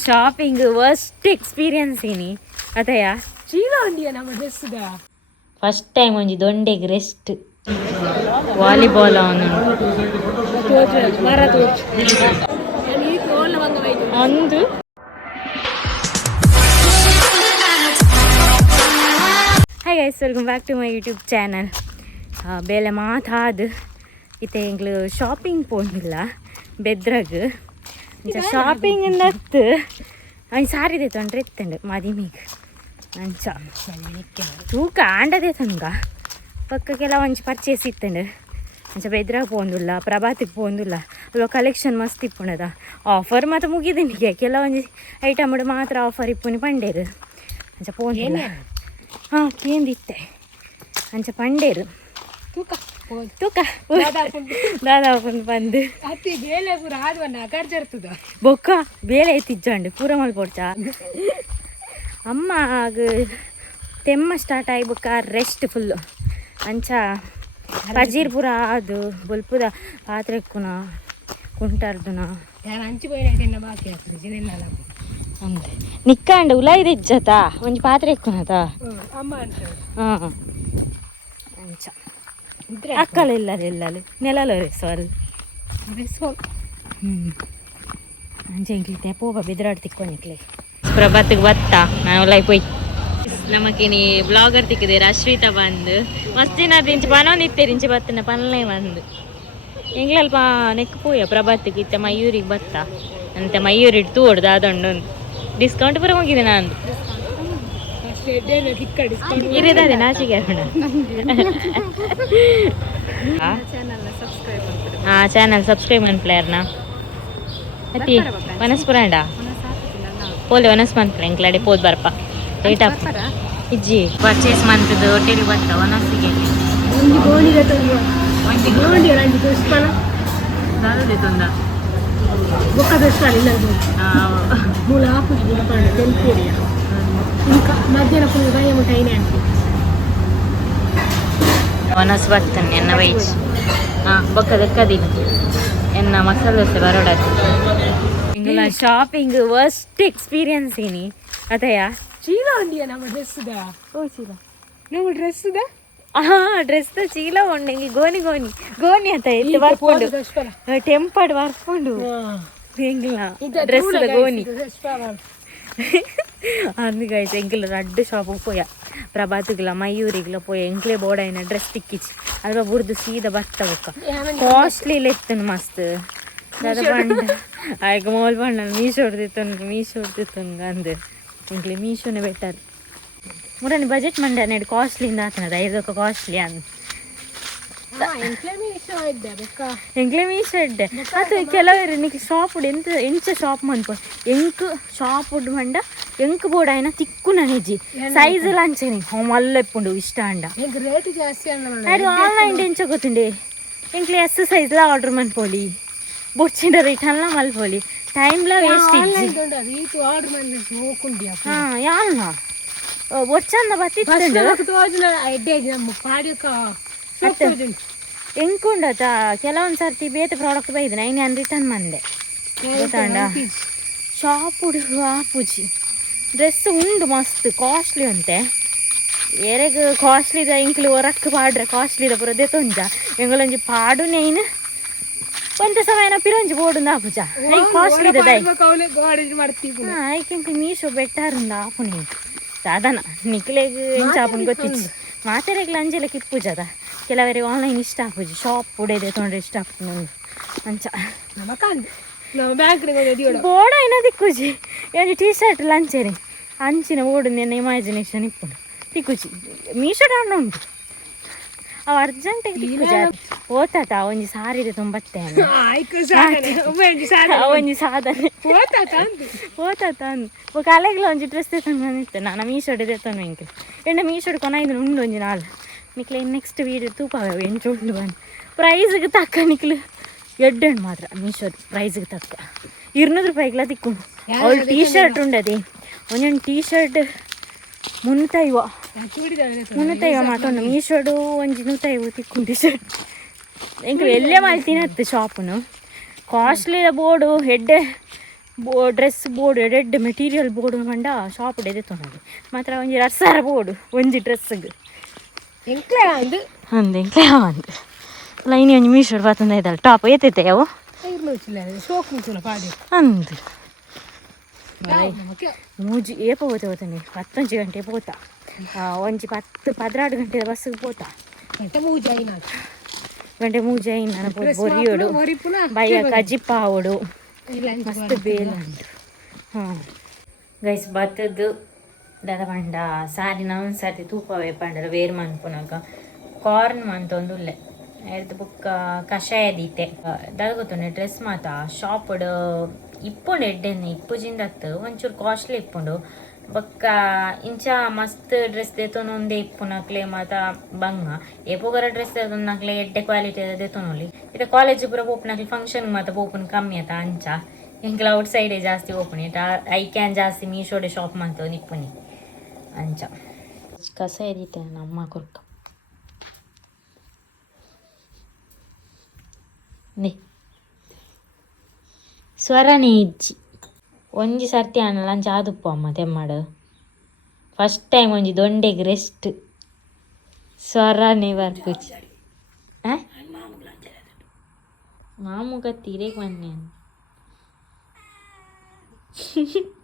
Shopping worst experience ಏನಿ ಅತಯ್ಯ ಚೀಲ ಒಂದಿಯ ನಮ್ಮ ಡ್ರೆಸ್ದ ಫಸ್ಟ್ ಟೈಮ್ ಒಂಜಿ ದೊಂಡೆಗ್ ರೆಸ್ಟ್ ವಾಲಿಬಾಲ್ ಅವನು ಒಂದು hi guys welcome back to my YouTube channel. ಬೇಲೆ ಮಾತಾದು ಇತ್ತೆ ಎಂಗ್ಲು ಶಾಪಿಂಗ್ ಪೋಂದಿಲ್ಲ ಬೆದ್ರಗ್ ಶಾಪಿಂಗ್ ನತ್ತು ಅಂಚ ಸಾರಿದೆ ತೊಂದ್ರೆ ಎತ್ತಂಡು ಮದಿಮಿಗೆ ಅಂಚ ತೂಕ ಆಂಡದೆ ತಂಗ ಪಕ್ಕಕ್ಕೆಲ್ಲ ಒಂಚ ಪರ್ಚೇಸ್ ಇತ್ತಂಡು ಅಂಚ ಬೆದ್ರಾಗ ಪೋಂದಿಲ್ಲ ಪ್ರಭಾತಿಗೆ ಪೋಂದಿಲ್ಲ ಅಲ್ವ ಕಲೆಕ್ಷನ್ ಮಸ್ತ್ ಇಪ್ಪುಣದ ಆಫರ್ ಮತ್ತು ಮುಗಿದಿನಿಗೆ ಕೆಲವೊಂದು ಐಟಮ್ ಮಾತ್ರ ಆಫರ್ ಇಪ್ಪುನಿ ಪಂಡೇರು ಅಂಚ ಪೋಂದಿಲ್ಲ. ಹಾಂ ಕೇಂದಿತ್ತೆ ಅಂಚ ಪಂಡೇರು ತೂಕ ತೂಕ ದಾದಾ ಬಂದು ಬೊಕ್ಕ ಬೇಲೆ ಎತ್ತಿಜ್ಜಂಡು ಪೂರ ಮಲ್ಪೊಡ್ಚ ಅಮ್ಮ ಆಗ ತೆಮ್ಮ ಸ್ಟಾರ್ಟ್ ಆಗಿ ಬೊಕ್ಕ ರೆಸ್ಟ್ ಫುಲ್ಲು ಅಂಚ ಪಜೀರ್ ಪೂರ ಅದು ಬೊಲ್ಪುದ ಪಾತ್ರೆ ಎಕ್ಕುನ ಕುಂಟಾರ್ದುನ ಅಂದೆ ನಿಕ್ಕಂಡು ಉಲಾಯ್ದು ಇಜ್ಜತ ಒಂಜಿ ಪಾತ್ರೆ ಎಕ್ಕುನತ ಹಾಂ ಅಂಚ ಅಕ್ಕಲು ಎಲ್ಲರು ನೆಲಲು ರೆಸೋಲ್ ಅಂಚೆಂಕ್ಲಿತೆ ಪೋಗ ಬೆದರಾಡ್ ತಿಕ್ಕೊನಿಕ್ಲೆ ಪ್ರಭಾತ್ಗೆ ಬತ್ತ ನಾನು ಲೈ ಪೋಯ್ ನಮಕಿನಿ ಬ್ಲಾಗರ್ ತಿಕ್ಕಿದೆ ಅಶ್ವಿತಾ ಬಂದು ಮಸ್ತಿನದು ಇಂಚು ಪನೊಂದಿತ್ತೇರಿ ಇಂಚು ಬತ್ತನ ಪನ್ಲೇ ಬಂದು ಎಂಗ್ಲಲ್ಪ ನೆಕ್ ಪೋಯ ಪ್ರಭಾತ್ಗೆ ಇತ್ತ ಮಯೂರಿಗೆ ಬತ್ತ ಅಂತ ಮಯೂರಿ ತೋಡ್ದು ಅದೊಂದು ಡಿಸ್ಕೌಂಟ್ ಪೂರ ಹೋಗಿದೆ ನಾನು ಇರಿದಾದೆ ನಾಚಿಗೆ ಹಾಂ ಚಾನಲ್ ಸಬ್ಸ್ಕ್ರೈಬ್ ಮನ್ಪ್ಲೇಯರ್ನ ಅತಿ ವನಸ್ಪುರಾಂಡ ಪೋಲೆ ವನಸ್ ಮನ್ಪ್ಲೆ ಎಂಕ್ಲಾಡಿ ಪೋದ್ ಬರ್ಪ ರೇಟ್ ಆಫ್ ಇಜ್ಜಿ ಪರ್ಚೇಸ್ ಮಂತದ್ದು ಹೋಟೆಲ್ ಬತ್ತ ವನಸ್ಸಿಗೆ ತೊಂದ ವನಸ್ ಬರ್ತನೆ ಎನ್ನ ವೈಜ್ ಹಾಂ ಬೊಕ್ಕದಕ್ಕದಿ ಎನ್ನ masala dosa ಬರೋಡದು ಇಂಗ್ಲ shopping worst experience ಏನಿ ಅತಯ್ಯ ಚೀಲ ಒಂದಿಯ ನಮ್ಮ ಡ್ರೆಸ್ದ ಓ ಚೀಲ ನಮ್ಮ ಡ್ರೆಸ್ದ ಹಾಂ ಡ್ರೆಸ್ ಚೀಲ ಉಂಡೆಂಗಿ ಗೋನಿ ಗೋನಿ ಗೋನಿ ಅಂತ ಎಲ್ಲಿ ಬರ್ಕೊಂಡು ಟೆಂಪರ್ಡ್ ಬರ್ಕೊಂಡು ಎಂಗ್ಲ ಡ್ರೆಸ್ ಗೋನಿ అందుకైతే ఎంకిల రెడ్ షాప్కి పోయా ప్రభాతికిలా మయూరికిలా పోయా ఎంక్లే బోడైన డ్రెస్ తిక్కిచ్చి అదిలో బుర్దు సీదా బట్ట ఒక్క కాస్ట్లీలు ఎత్తును మస్తు కదా పండు ఆయక మోల్ పండు మీషో తిత్తుంది అందు ఇంక్లే మీషోనే పెట్టారు మురని బడ్జెట్ మండి అనేది కాస్ట్లీ దాతున్నది ఐదొక కాస్ట్లీ ಅಂದು ಎಂಕ್ಲೆ ಮೀಶೋ ಇಡ್ಡೆ ಅದು ಕೆಲವರು ನಿಕ್ಕೆ ಶಾಪ್ ಎಂತ ಎಂಚ ಶಾಪ್ ಮನ್ಪೊ ಎಂಕ್ ಶಾಪ್ ಉಡ್ ಮಂಡ ಎಂಕ್ ಬೋರ್ಡ್ ಆಯ್ನ ತಿಕ್ಕು ನನಿಜಿ ಸೈಜ್ ಎಲ್ಲ ಅಂಚೆನಿ ಮಲ್ಲ ಎಪ್ಪುಂಡು ಇಷ್ಟ ಅಂಡ ಅದು ಆನ್ಲೈನ್ ಎಂಚ ಗೊತ್ತುಂಡೆ ಎಂಕ್ಲೆ ಎಸ್ ಸೈಜ್ಲ ಆರ್ಡರ್ ಮನ್ಪೊಲಿ ಬೊಚ್ಚಿಂಡ ರಿಟರ್ನ್ಲ ಮಲ್ಪೊಲಿ ಟೈಮ್ಲ ವೇಸ್ಟ್ ಹಾಂ ಯಾಲ್ನ ಬೊಚ್ಚಂದ ಬತ್ತಿತ್ತುಂಡು ಎಂಕುಂಡತ ಕೆಲವೊಂದು ಸರ್ತಿ ಬೇತೆ ಪ್ರಾಡಕ್ಟ್ ಬೈದು ನಾನು ರಿಟರ್ನ್ ಮಂದೆ ಗೊತ್ತಾಂಡ ಶಾಪ್ ಹುಡುಗ ಪೂಜಿ ಡ್ರೆಸ್ ಉಂಡು ಮಸ್ತ್ ಕಾಸ್ಟ್ಲಿ ಅಂತೆ ಎರೆಗ್ ಕಾಸ್ಟ್ಲಿದ ಇಂಕ್ಲು ಹೊರಕ್ಕೆ ಪಾಡ್ರೆ ಕಾಸ್ಟ್ಲಿದ ಪುರದೆ ತೊಂಜ ಎಂಗಳೊಂಜಿ ಪಾಡು ನೇನು ಒಂತ ಸಮಯನ ಪಿರಂಜಿ ಬೋಡುಂದ ಆಪುಜ ಐ ಕಾಸ್ಟ್ಲಿದ ದೈ ಹಾಂ ಐಕೆಂಕ್ಲು ಮೀಶೋ ಬೆಟ್ಟಾರುಂದ ಆಪುನಿ ಸಾಧನ ನಿಕ್ಲೆಗ್ ಎಂಚ ಆಪುನ್ ಗೊತ್ತಿಚ್ಚಿ ಮಾತೆರೆಗ್ಲ ಅಂಜೆಲ್ಲ ಕಿಪ್ಪುಜದ ಕೆಲವರಿಗೆ ಆನ್ಲೈನ್ ಇಷ್ಟ ಆಪುಜಿ ಶಾಪ್ ಉಡೇದೆ ತೊಂದ್ರೆ ಇಷ್ಟ ಆಪುನು ಅಂಚ ಬೋಡ ಏನ ತಿಕ್ಕುಜಿ ಏನು ಟೀ ಶರ್ಟ್ ಲಂಚೇರಿ ಅಂಚಿನ ಓಡು ನನ್ನ ಇಮ್ಯಾಜಿನೇಷನ್ ಇಪ್ಪುಡು ತಿಕ್ಕುಜಿ ಮೀಶೋ ಡೌನ್ ಉಂಟು ಅವು ಅರ್ಜೆಂಟಿಗೆ ತಿಕ್ಕುಜ ಓತಾತ ಒಂಜಿ ಸಾರಿದೆ ತೊಂಬತ್ತೆ ಒಂಜಿ ಸಾಧನೆ ಓತಾತ ಅಂದು ಕಲೆಗ್ಲ ಒಂಜಿ ಡ್ರೆಸ್ ತೆತ್ತಂದಿತ್ತೆ ನಾನು ಮೀಶೋಡೆ ತೆತ್ತನು ಎಂಕೆ ಎಂಡ ಮೀಶೋಡ್ ಕೊನಾಯ್ದು ಉಂಡು ಒಂಜಿ ನಾಲ್ ನಿಕ್ಲೆ ನೆಕ್ಸ್ಟ್ ವೀಡಿಯೋ ತೂಪಾವ ಎಂಚು ಉಂಡು ಬಂದು ಪ್ರೈಸ್ಗೆ ತಕ್ಕ ನಿಕ್ಲು ಎಡ್ಡೆಂಡು ಮಾತ್ರ ಮೀಶೋದು ಪ್ರೈಸ್ಗೆ ತಕ್ಕ 200 ರೂಪಾಯಿಗೆಲ್ಲ ತಿಕ್ಕೊಂಡು ಅವಳು ಟೀ ಶರ್ಟ್ ಉಂಡದೆ ಒಂದೊಂದು ಟೀ ಶರ್ಟ್ 350 ಮಾತೊಂಡು ಮೀಶೋಡು ಒಂಜಿ 150 ತಿಕ್ಕೊಂಡು ಟೀ ಶರ್ಟ್ ಎಂಕ್ ಎಲ್ಲೇ ಮಾಲ್ತಿನತ್ತು ಶಾಪುನು ಕಾಸ್ಟ್ಲಿ ಬೋರ್ಡು ಹೆಡ್ಡೆ ಡ್ರೆಸ್ ಬೋರ್ಡ್ ರೆಡ್ ಮೆಟೀರಿಯಲ್ ಬೋರ್ಡ್ ಮಂಡ ಶಾಪ್ ಎದೆತ್ತೊಂಡು ಮಾತ್ರ ಒಂಜಿ ರಸಾರ ಬೋರ್ಡು ಒಂಜಿ ಡ್ರೆಸ್ಸಿಗೆ ಎಂಕ್ಲೆ ಅಂದು ಎಂಕ್ಲೆ ಅಂದು ಲೈನಿ ಒಂಜಿ ಮೀಶೋಡ್ ಬರ್ತಂದ ಇದ್ದಲ್ಲ ಟಾಪ್ ಏತೈತೆ ಅವು ಅಂದು ಮೂಜಿ ಏಪ ಹೋಗ್ತಾನೆ 11 ಗಂಟೆ ಪೋತಾ ಒಂಜಿ 10-16 ಗಂಟೆ ಬಸ್ಸಿಗೆ ಪೋತಾ ಗಂಟೆ ಮೂಜಿ ನಾನು ಬೊರಿಯೋಡು ಬಯ್ಯ ಕಜಿಪ್ಪ ಆವಡು ಮಸ್ತ್ ಬೇಲೆ ಉಂಟು ಗೈಸ್ ಬತ್ತದ್ದು ದಾದ ಪಂಡ ಸಾರಿ ನಾವೊಂದು ಸರ್ತಿ ತೂಪವೇ ಪಂಡರ ಬೇರೆ ಮನ್ಪುನಾಗ ಕಾರ್ನ್ ಮಂತೊಂದುಲ್ಲೆ ಎಡ್ದು ಬುಕ್ಕ ಕಷಾಯ ದೀತೆ ದಾದ ಗೊತ್ತುಂಡೆ ಡ್ರೆಸ್ ಮಾತ ಶಾಪಡ್ ಇಪ್ಪುಂಡು ಎಡ್ಡೆನೆ ಇಪ್ಪುಜಿಂದತ್ತು ಒಂಚೂರು ಕಾಸ್ಟ್ಲಿ ಇಪ್ಪುಂಡು ಬೊಕ್ಕ ಇಂಚ ಮಸ್ತ್ ಡ್ರೆಸ್ ದೆತೊನು ಒಂದೇ ಇಪ್ಪುನಕ್ಲೆ ಮಾತ ಬಂಗ ಏಪೋಗರ ಡ್ರೆಸ್ ನಕ್ಲೆ ಎಡ್ಡೆ ಕ್ವಾಲಿಟಿ ದೆತೊನೊಲಿ ಇಟ ಕಾಲೇಜ್ ಪೂರ ಪೋಪುನಕ್ಲೆ ಫಂಕ್ಷನ್ ಮಾತ ಪೋಪುನ ಕಮ್ಮಿ ಆತ ಅಂಚ ಎಂಕ್ಲ ಔಟ್ ಸೈಡೇ ಜಾಸ್ತಿ ಓಪನ್ ಇಟ ಐ ಕ್ಯಾನ್ ಜಾಸ್ತಿ ಮೀಶೋಡೆ ಶಾಪ್ ಮಂತ ನಿಪ್ಪುನಿ ಅಂಚ ಕಸ ಎದೀತೆ ನಮ್ಮ ಕೊರ್ಕ ನೇ ಸ್ವರನೇ ಇಜ್ಜಿ ಒಂಜಿ ಸರ್ತಿ ಅನ್ನಲ್ಲ ಅಂಚ ಆದುಪ್ಪು ಅಮ್ಮ ತೆಮ್ಮಾಡು ಫಸ್ಟ್ ಟೈಮ್ ಒಂಜಿ ದೊಂಡೆಗೆ ರೆಸ್ಟ್ ಸ್ವರನೇ ಬರ್ಪುಜಿ ಮಾಮು ಕತ್ತೀರೇಕ್ ಬನ್ನಿ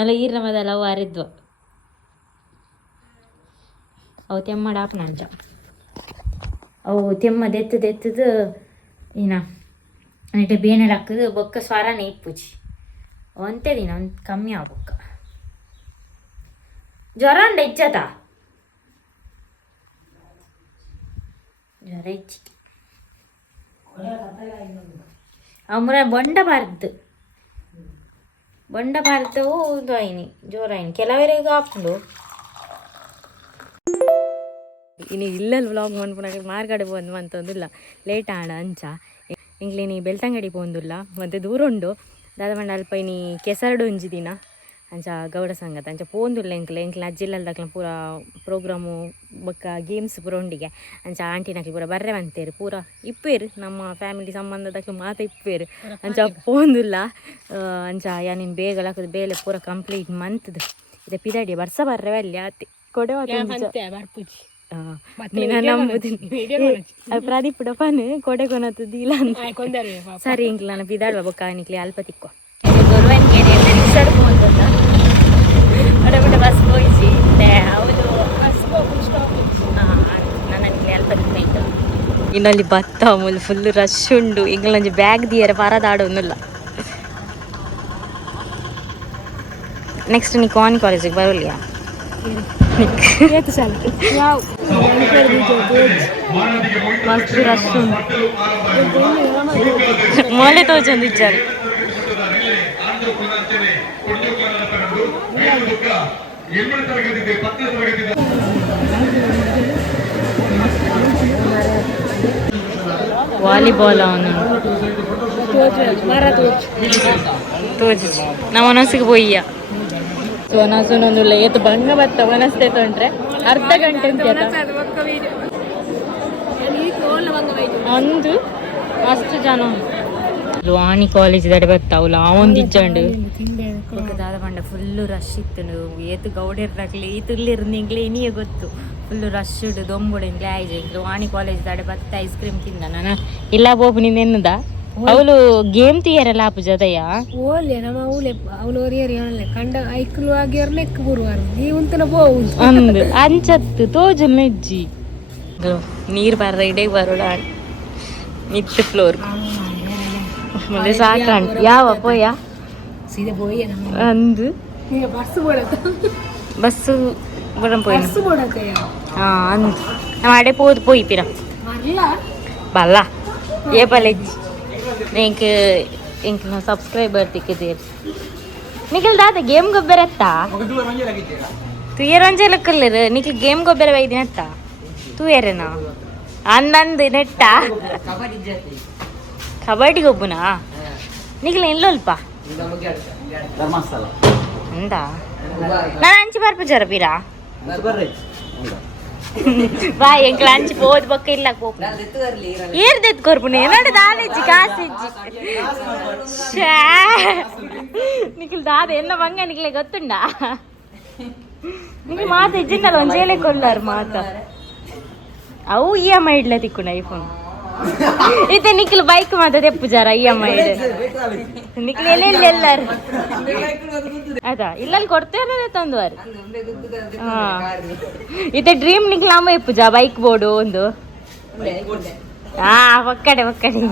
ಅಲ್ಲ ಈರ್ನ ಮದಲ್ಲ ಅವು ಅರಿದ್ವ ಅವು ತೆಮ್ಮಡ ಆಪ್ನಂಚ ಅವು ತೆಮ್ಮದ ಎತ್ತದ ಏನ ನೈಟೆ ಬೇನೆಡ್ ಹಾಕದು ಬೊಕ್ಕ ಸ್ವರನೇ ಇಪ್ಪುಜಿ ಒಂತೆ ದಿನ ಒಂದು ಕಮ್ಮಿ ಆಗ್ಬೊಕ್ಕ ಜ್ವರ ಉಂಡ ಇಜ್ಜತ ಜ್ವರ ಇಜ್ಜಿ ಅಮ್ಮರ ಬೊಂಡ ಬಾರ್ದವು ಇದು ಆಯ್ನಿ ಜೋರ ಆಯ್ನಿ ಕೆಲವರಿಗೆ ಹಾಕೊಂಡು ಇನ್ನು ಇಲ್ಲಲ್ಲಿ ವ್ಲಾಗ್ ಮಾಡ್ಕೊಳಕ್ಕೆ ಮಾರ್ಗಡೆ ಬಂದು ಅಂತಂದಿಲ್ಲ ಲೇಟ್ ಆಡ ಅಂಚ ಇಂಗ್ಲೇನಿ ಬೆಳ್ತಂಗಡಿ ಪೋಂದುಲ್ಲ ಮತ್ತು ದೂರ ಉಂಡು ದಾದ ಪಂಡ ಅಲ್ಪ ಇನಿ ಕೆಸರಡೊಂಜಿ ದಿನ ಅಂಚ ಗೌಡ ಸಂಗತ ಅಂಚ ಪೋಂದುಲ್ಲ ಎಂಕ್ಲ ಅಜ್ಜಿಲ್ಲಲ್ದಕ್ಲ ಪೂರ ಪ್ರೋಗ್ರಾಮು ಬೊಕ್ಕ ಗೇಮ್ಸ್ ಪೂರ ಉಂಡಿಗೆ ಅಂಚ ಆಂಟಿನಕ್ಲಿ ಪೂರ ಬರ್ರೆ ಬಂತೇರು ಪೂರ ಇಪ್ಪೇರು ನಮ್ಮ ಫ್ಯಾಮಿಲಿ ಸಂಬಂಧದಕ್ಲು ಮಾತ ಇಪ್ಪೇರು ಅಂಚ ಪೋಂದುಲ್ಲ ಅಂಚ ಯಾನಿನ್ ಬೇಗಲಾಕದು ಬೇಲೆ ಪೂರ ಕಂಪ್ಲೀಟ್ ಮಂತ್ದು ಇದೆ ಪಿದಾಡಿ ಬರ್ಸ ಬರ್ರೆ ಅಲ್ಲಿ ಆತಿ ಕೊಡೆ ಬರ್ಪುಜಿ ಪ್ರದೀಪ್ ಡಫನ್ ಕೊಡೆ ಕೊನತ್ತು ದೀಲ ಸರಿ ಇಂಕ್ಲ ನಾನು ಪಿದಾಡುವ ಬೊಕ್ಕ ನಿಕ್ಲಿ ಅಲ್ಪ ತಿಕ್ಕೋ ಗೊರ್ವನ್ಗೇರಿ ಅಂತ ರಿಕ್ಷಾಡ್ ಪೋಂದುಲ್ಲ ಒಡಬಡ ಬಸ್ ಹೋಯ್ಸಿ ಹೌದು ನನಗೆ ಅಲ್ಪ ತಿಕ್ಕಾಯ್ತು ಇನ್ನಲ್ಲಿ ಭತ್ತ ಮುಲ್ ಫುಲ್ ರಶ್ ಉಂಡು ಇಂಗ್ಲಂಜಿ ಬ್ಯಾಗ್ ದಿಯರ ಪರದಾಡೋನ್ನುಲ್ಲ ನೆಕ್ಸ್ಟ್ ನೀ ಕಾನ್ ಕಾಲೇಜಿಗೆ ಬರೋಲಿಯಾ ಮಸ್ತ್ ರಶ್ ಉಂಟು ಮೊಲೆ ತೋಜೊಂದು ಇಜ್ಜಾರು ವಾಲಿಬಾಲ್ ಅವನು ತೋಜು ನಾವು ಮನಸ್ಸಿಗೆ ಪೋಯ್ಯ ಸೋನಾಸೋನೊಂದುಲ್ಲ ಏತು ಬಂಗ ಬತ್ತ ಮನಸ್ಸೇ ತೊಂಡ್ರೆ ಅರ್ಧ ಗಂಟೆ ಅಂದು ಅಷ್ಟು ಜನ ವಾಣಿ ಕಾಲೇಜ್ ದಡೆ ಬತ್ತಾವಲ್ಲ ಅವೊಂದು ಇಜ್ಜಂಡು ದಾದ ಪಂಡ ಫುಲ್ಲು ರಶ್ ಇತ್ತು ಏತು ಗೌಡಿರ್ದಾಗ್ಲಿ ಈತುರ್ಲಿರ್ದಿಂಗ್ಲೇ ಇನಿಯೇ ಗೊತ್ತು ಫುಲ್ಲು ರಶ್ ಉಡು ದೊಂಬುಡು ಆಯ್ಜೆ ವಾಣಿ ಕಾಲೇಜ್ ದಡೆ ಬತ್ತ ಐಸ್ ಕ್ರೀಮ್ ತಿಂದ ನಾನು ಇಲ್ಲ ಬೋಪು ನಿಂದ ಎನ್ನದ ಅವಳು ಗೇಮ್ ತೀಯರಲ್ಲ ಆಪು ಜೊತೆಯ ಓಲೆ ನಮ್ಮ ಊಲೆ ಅವಳು ಒರಿಯರಿ ಕಂಡ ಐಕ್ಲು ಆಗ್ಯಾರಲ್ಲ ಎಕ್ಕ ಬರುವಾರು ನೀವಂತನ ಬೋವು ಅಂದು ಅಂಚತ್ತು ತೋಜು ನೆಜ್ಜಿ ನೀರು ಬರ್ದ ಇಡೇಗೆ ಬರೋಡ ಮಿತ್ ಫ್ಲೋರ್ ಮುಂದೆ ಸಾಕಾಂಡ್ ಯಾವ ಪೋಯ ಸೀದಾ ಪೋಯ ಅಂದು ಬಸ್ಸು ಬರಂ ಪೋಯ ಅಂದು ನಮ್ಮ ಅಡೆ ಪೋದು ಪೋಯಿ ಪಿರ ಬಲ್ಲ ಏ ಬಲೆಜ್ಜಿ ಇಂಕ್ ಸಬ್ಸ್ಕ್ರೈಬರ್ ತಿಕ್ಕಿದ್ದೀರಿ ನಿಖಿಲ್ ದಾದ ಗೇಮ್ ಗೊಬ್ಬರ ಎತ್ತ ತುಯರ್ ಒಂಜೆ ಲೆಕ್ಕಲ್ಲರು ನಿಖಿಲ್ ಗೇಮ್ ಗೊಬ್ಬರ ವೈದಿನತ್ತ ತುಯರೇನಾ ಅಂದಂದು ನೆಟ್ಟ ಕಬಡ್ಡಿ ಗೊಬ್ಬುನಾ ನಿಖಿಲ್ ಎಲ್ಲೊಲ್ಪ ಅಂದ ನಾನು ಅಂಚಿ ಬರ್ಪು ಜರ ಬೀರಾ ಬಾ ಎಂಕ್ಲ ಅಂಚಿ ಪೋದ್ ಬೊಕ್ಕ ಇಲ್ಲ ಪೋಪು ಏರ್ದೆತ್ ಕೊರ್ಪುನೆ ಏನಡ ದಾಲೆಜ್ಜಿ ಕಾಸಿಜ್ಜಿ ನಿಖಿಲ್ ದಾದ ಎಲ್ಲ ಬಂಗ ನಿಖಿಲೆ ಗೊತ್ತುಂಡ ನಿಖಿಲ್ ಮಾತ ಇಜ್ಜಿಂದಲ್ಲ ಒಂದು ಜೇಲೆ ಕೊಲ್ಲಾರು ಮಾತ ಅವು EMI ಇಡ್ಲ ತಿಕ್ಕೊಂಡ ಐಫೋನ್ ಇತ್ತೆ ನಿಖಿಲ್ ಬೈಕ್ ಮಾತ ತೆಪ್ಪು ಜಾರ EMI ಇಡ ನಿಖಿಲ್ ಎಲ್ಲೆಲ್ಲೆಲ್ಲಾರು ಆಯ್ತಾ ಇಲ್ಲಲ್ಲಿ ಕೊಡ್ತೇನೆ ತಂದುವಾರು ಹಾ ಇತ್ತೆ ಡ್ರೀಮ್ ನಿಖಿಲ್ ಅಮ್ಮ ಎಪ್ಪು ಜಾ ಬೈಕ್ ಬೋರ್ಡು ಒಂದು ಹಾ ಒಕ್ಕಡೆ ಕಾಸು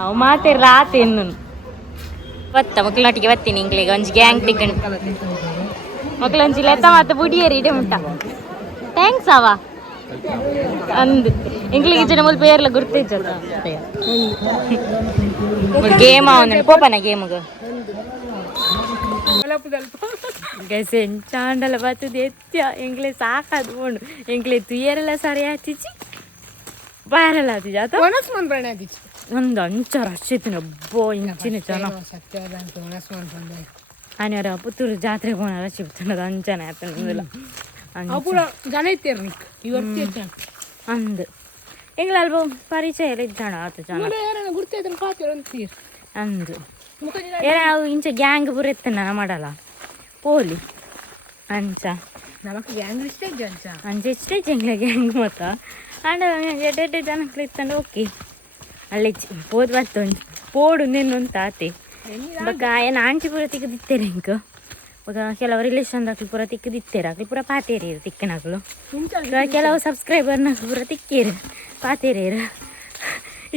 ಅವು ಮಾತೆ ರಾತ್ ಎನ್ನು ಬತ್ತ ಮಕ್ಕಳೊಟ್ಟಿಗೆ ಬರ್ತೀನಿ ಇಂಗ್ಲಿಗೆ ಒಂಜಿ ಗ್ಯಾಂಗ್ ಟಿಕನ್ ಮಕ್ಕಳೊಂಜಿ ಲೆತ್ತ ಮತ್ತೆ ಬುಡಿಯರಿ ಇಡೆ ಉಂಟ ಥ್ಯಾಂಕ್ಸ್ ಅವ ಅಂದು ಇಂಗ್ಲಿಗೆ ಜನ ಮುಲ್ಪ ಏರ್ಲ ಗುರ್ತಿಜ್ಜ ಗೇಮ್ ಅವನ ಪೋಪನ ಗೇಮ್ಗ ಎಂಚಾಂಡಲ ಬತ್ತದ ಎತ್ಯ ಎಂಗ್ಲೆ ಸಾಕದು ಉಂಡು ಎಂಗ್ಲೆ ತುಯ್ಯರೆಲ್ಲ ಸರಿ ಆಚಿಚ್ಚಿ ಬಾರಲ್ಲ ಆತಿ ಜಾತ ಒಂದು ಅಂಚಾರ ಅಷ್ಟಿತ್ತಿನ ಒಬ್ಬೋ ಇಂಚಿನ ಜನ ಆನೆಯವರ ಪುತ್ತೂರು ಜಾತ್ರೆಗೆ ಹೋನಾರ ಸಿಗ್ತಾನದು ಅಂಚನೆ ಆತನಿಲ್ಲ ಜನ ಇರ್ತೀರಿ ಅಂದು ಎಂಗ್ಲ ಅಲ್ಪ ಪರಿಚಯ ಎಲ್ಲ ಇದ್ದಾಣ ಆತ ಜನ ಅಂದು ಅವು ಇಂಚ ಗ್ಯಾಂಗ್ ಪೂರ ಎತ್ತನ ಮಾಡಲ್ಲ ಪೋಲಿ ಅಂಚ ನಮಕ್ ಗ್ಯಾಂಗ್ ಇಷ್ಟ ಅಂಚ ಅಂಚ ಇಷ್ಟೇ ಜಂಗ್ಲ ಗ್ಯಾಂಗ್ ಮತ್ತ ಅಂಡ ಎಡ್ಡೆ ಜನಕ್ಲೆ ಇತ್ತಂಡು ಓಕೆ ಅಲ್ಲಿ ಹೋದ್ ಬರ್ತೊಂದು ಪೋಡು ನೆನ್ನೊಂದು ತಾತೆ ಬೊಕ್ಕ ಏನು ಆಂಟಿ ಪೂರ ತಿಕ್ಕದಿತ್ತೇರೆ ಇಂಕ ಬೊಕ್ಕ ಕೆಲವು ರಿಲೇಷನ್ದಾಗ್ಲಿ ಪೂರ ತಿಕ್ಕದಿತ್ತೇರ ಆಗ್ಲಿ ಪೂರ ಪಾತೇರಿ ತಿಕ್ಕನಾಗ್ಲು ಕೆಲವು ಸಬ್ಸ್ಕ್ರೈಬರ್ನಾಗ ಪೂರ ತಿಕ್ಕೇರು ಪಾತೇರೇರು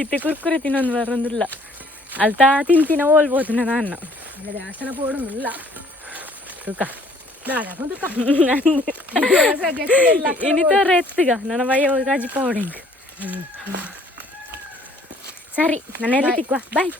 ಇತ್ತೆ ಕುರ್ಕುರೆ ತಿನ್ನೊಂದು ಬರೋದಿಲ್ಲ ಅಲ್ತಾ ತಿಂತಿನ ಹೋಲ್ಬೋದು ನಾನು ದಾಸನ ಪೋಡುಲ್ಲ ತುಕ ಇನ್ನಿತರ ಎತ್ತುಗ ನನ್ನ ಬಯ್ಯ ಗಜಿ ಪೌಡಿಂಗ್ ಸರಿ ನಾನು ಎಲ್ಲಿ ತಿಕ್ಕುವ ಬಾಯ್